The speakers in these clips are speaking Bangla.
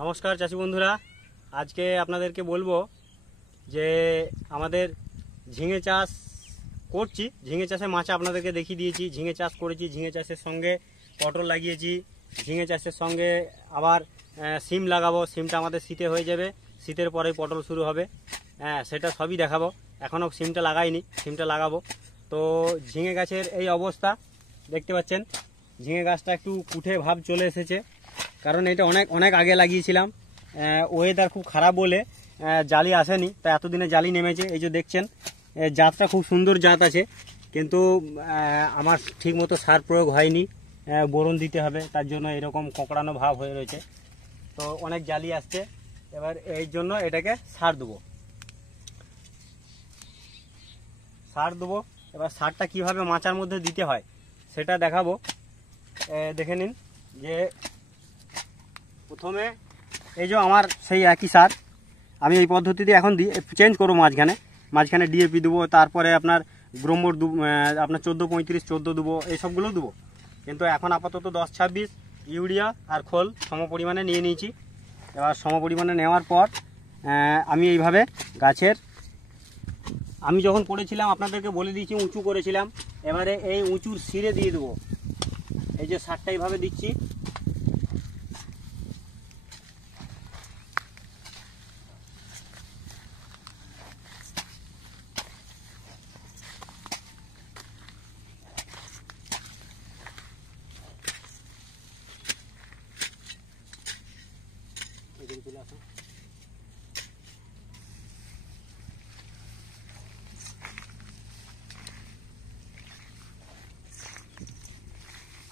নমস্কার চাষি বন্ধুরা, আজকে আপনাদেরকে বলবো যে আমাদের ঝিঙে চাষ করছি। ঝিঙে চাষে মাচা আপনাদেরকে দেখিয়ে দিয়েছি, ঝিঙে চাষ করেছি, ঝিঙে চাষের সঙ্গে পটল লাগিয়েছি, ঝিঙে চাষের সঙ্গে আবার সিম লাগাবো। সিমটা আমাদের শীতে হয়ে যাবে, শীতের পরেই পটল শুরু হবে। সেটা সবই দেখাবো। এখনও সিমটা লাগাইনি, সিমটা লাগাবো। তো ঝিঙে গাছের এই অবস্থা দেখতে পাচ্ছেন। ঝিঙে গাছটা একটু কুঠে ভাব চলে এসেছে, কারণ এটা অনেক অনেক আগে লাগিয়েছিলাম। ওয়েদার খুব খারাপ বলে জালি আসেনি, তা এতদিনে জালি নেমেছে। এই যে দেখছেন, জাতটা খুব সুন্দর জাত আছে, কিন্তু আমার ঠিক মতো সার প্রয়োগ হয়নি। বোরন দিতে হবে, তার জন্য এরকম কোঁকড়ানো ভাব হয়ে রয়েছে। তো অনেক জালি আসছে, এবার এই জন্য এটাকে সার দেবো। এবার সারটা কিভাবে মাচার মধ্যে দিতে হয় সেটা দেখাবো। দেখে নিন যে প্রথমে এই যে আমার সেই একই সার আমি এই পদ্ধতিতে এখন চেঞ্জ করবো। মাঝখানে ডিএপি দেবো, তারপরে আপনার গ্রোমোর আপনার 14-35 14 দেবো, এইসবগুলো দেবো। কিন্তু এখন আপাতত 10-26 ইউরিয়া আর খোল সম পরিমাণে নিয়ে নিয়েছি। এবার সম পরিমাণে নেওয়ার পর আমি এইভাবে গাছের, আমি যখন করেছিলাম আপনাদেরকে বলে দিয়েছি উঁচু করেছিলাম, এবারে এই উঁচুর শিরে দিয়ে দেবো। এই যে সারটা এইভাবে দিচ্ছি।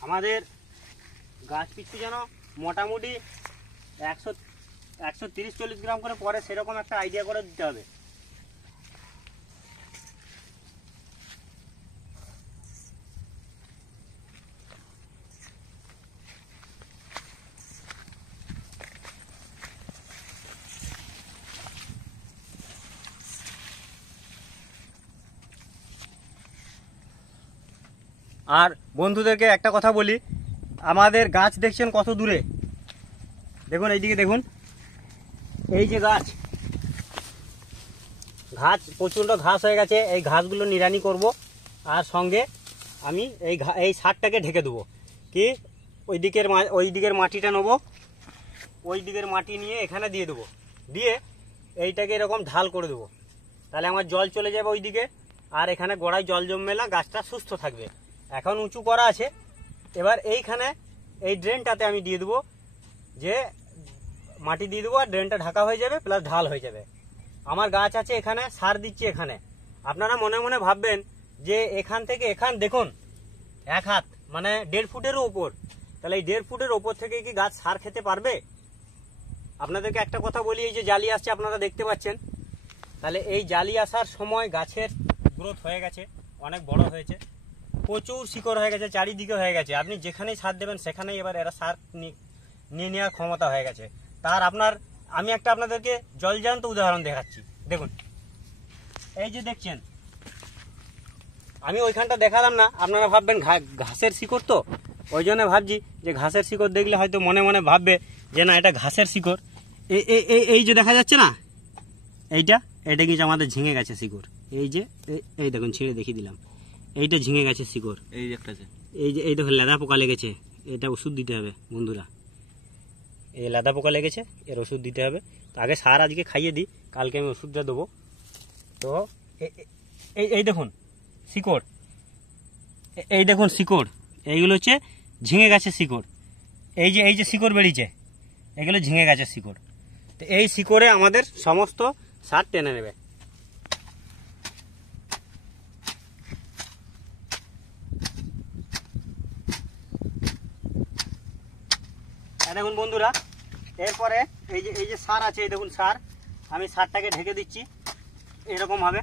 আমাদের গাছ পিছু যেন মোটামুটি 130-140 গ্রাম করে পরে, সেরকম একটা আইডিয়া করে দিতে হবে। আর বন্ধুদেরকে একটা কথা বলি, আমাদের গাছ দেখছেন কত দূরে, দেখুন এইদিকে দেখুন। এই যে ঘাস প্রচণ্ড ঘাস হয়ে গেছে, এই ঘাসগুলো নিড়ানি করব। আর সঙ্গে আমি এই সারটাকে ঢেকে দেবো। কি ওই দিকের মাটিটা নেবো, ওই দিকের মাটি নিয়ে এখানে দিয়ে দেবো, দিয়ে এইটাকে এরকম ঢাল করে দেবো। তাহলে আমার জল চলে যাবে ওই দিকে, আর এখানে গোড়ায় জল জমবে না, গাছটা সুস্থ থাকবে। এখন উঁচু করা আছে, এবার এইখানে এই ড্রেনটাতে আমি দিয়ে দেবো, যে মাটি দিয়ে দেবো আর ড্রেনটা ঢাকা হয়ে যাবে, প্লাস ঢাল হয়ে যাবে। আমার গাছ আছে এখানে, সার দিচ্ছি এখানে। আপনারা মনে মনে ভাববেন যে এখান থেকে এখান দেখুন 1 হাত, মানে 1.5 ফুটেরও ওপর। তাহলে এই 1.5 ফুটের ওপর থেকে কি গাছ সার খেতে পারবে? আপনাদেরকে একটা কথা বলি, এই যে জালি আসছে আপনারা দেখতে পাচ্ছেন, তাহলে এই জালি আসার সময় গাছের গ্রোথ হয়ে গেছে, অনেক বড় হয়েছে, প্রচুর শিকড় হয়ে গেছে, চারিদিকে হয়ে গেছে। আপনি যেখানেই সার দেবেন সেখানেই এবার এরা সার নিয়ে নেওয়ার ক্ষমতা হয়ে গেছে। তার আমি একটা আপনাদেরকে জলজান্ত উদাহরণ দেখাচ্ছি। দেখুন এই যে দেখছেন, আমি ওইখানটা দেখালাম না, আপনারা ভাববেন ঘাসের শিকড়, তো ওই জন্য ভাবছি যে ঘাসের শিকড় দেখলে হয়তো মনে মনে ভাববে যে না এটা ঘাসের শিকড়। এই যে দেখা যাচ্ছে না, এইটা কিন্তু আমাদের ঝিঙে গাছের শিকড়। এই দেখুন, ছিঁড়ে দেখিয়ে দিলাম, এইটা ঝিঙে গাছের শিকড়। এই দেখুন লেদা পোকা লেগেছে, এটা ওষুধ দিতে হবে বন্ধুরা। এই লেদা পোকা লেগেছে, এর ওষুধ দিতে হবে। তো আগে সার আজকে খাইয়ে দিই, কালকে আমি ওষুধটা দেবো। তো এই দেখুন শিকড়, এই দেখুন শিকড়, এইগুলো হচ্ছে ঝিঙে গাছের শিকড়। এই যে শিকড় বেরিয়েছে, এগুলো ঝিঙে গাছের শিকড়। তো এই শিকড়ে আমাদের সমস্ত সার টেনে নেবে। দেখুন বন্ধুরা, এরপরে এই যে সার আছে, এই দেখুন সার, আমি সারটাকে ঢেকে দিচ্ছি এরকম ভাবে।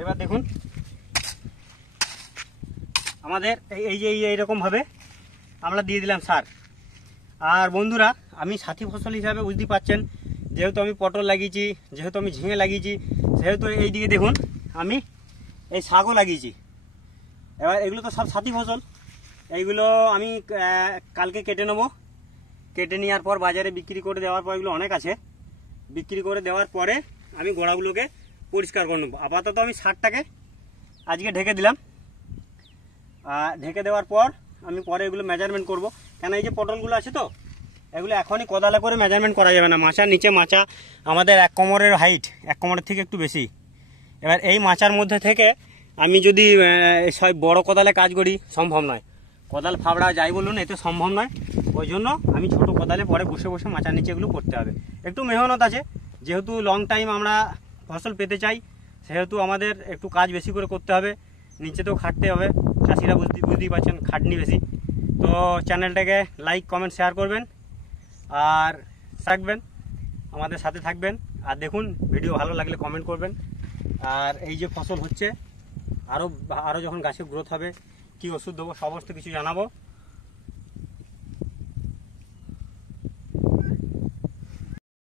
এবার দেখুন আমাদের এই যে এইরকমভাবে আমরা দিয়ে দিলাম সার। আর বন্ধুরা, আমি সাথী ফসল হিসাবে বুঝতে পারছেন, যেহেতু আমি পটল লাগিয়েছি, যেহেতু আমি ঝিঙে লাগিয়েছি, সেহেতু এই দিকে দেখুন আমি এই শাকও লাগিয়েছি। এবার এগুলো তো সব সাথী ফসল, এইগুলো আমি কালকে কেটে নেবো। কেটে নেওয়ার পর বাজারে বিক্রি করে দেওয়ার পর, এগুলো অনেক আছে, বিক্রি করে দেওয়ার পরে আমি গোড়াগুলোকে পরিষ্কার করে নেবো। আপাতত আমি সারটাকে আজকে ঢেকে দিলাম। ঢেকে দেওয়ার পর আমি পরে এগুলো মেজারমেন্ট করব, কেন এই যে পটলগুলো আছে তো, এগুলো এখনই কোদালে করে মেজারমেন্ট করা যাবে না। মাচার নিচে মাচা আমাদের 1 কোমরের হাইট, 1 কোমরের থেকে একটু বেশি। এবার এই মাচার মধ্যে থেকে আমি যদি সব বড় কোদালে কাজ করি, সম্ভব নয়। কোদাল ফাবড়া যাই বলুন, এতে সম্ভব নয়। ওই জন্য আমি ছোট কোদালে পরে বসে বসে মাচার নিচে এগুলো করতে হবে। একটু মেহনত আছে, যেহেতু লং টাইম আমরা ফসল পেতে চাই, সেহেতু আমাদের একটু কাজ বেশি করে করতে হবে, নিচেতেও খাটতে হবে। চাষিরা বুঝতেই পারছেন, খাটনি বেশি। তো চ্যানেলটাকে লাইক, কমেন্ট, শেয়ার করবেন আর থাকবেন, আমাদের সাথে থাকবেন। আর দেখুন, ভিডিও ভালো লাগলে কমেন্ট করবেন। আর এই যে ফসল হচ্ছে, আরও যখন গাছের গ্রোথ হবে, কি ওষুধ দেবো, সমস্ত কিছু জানাবো।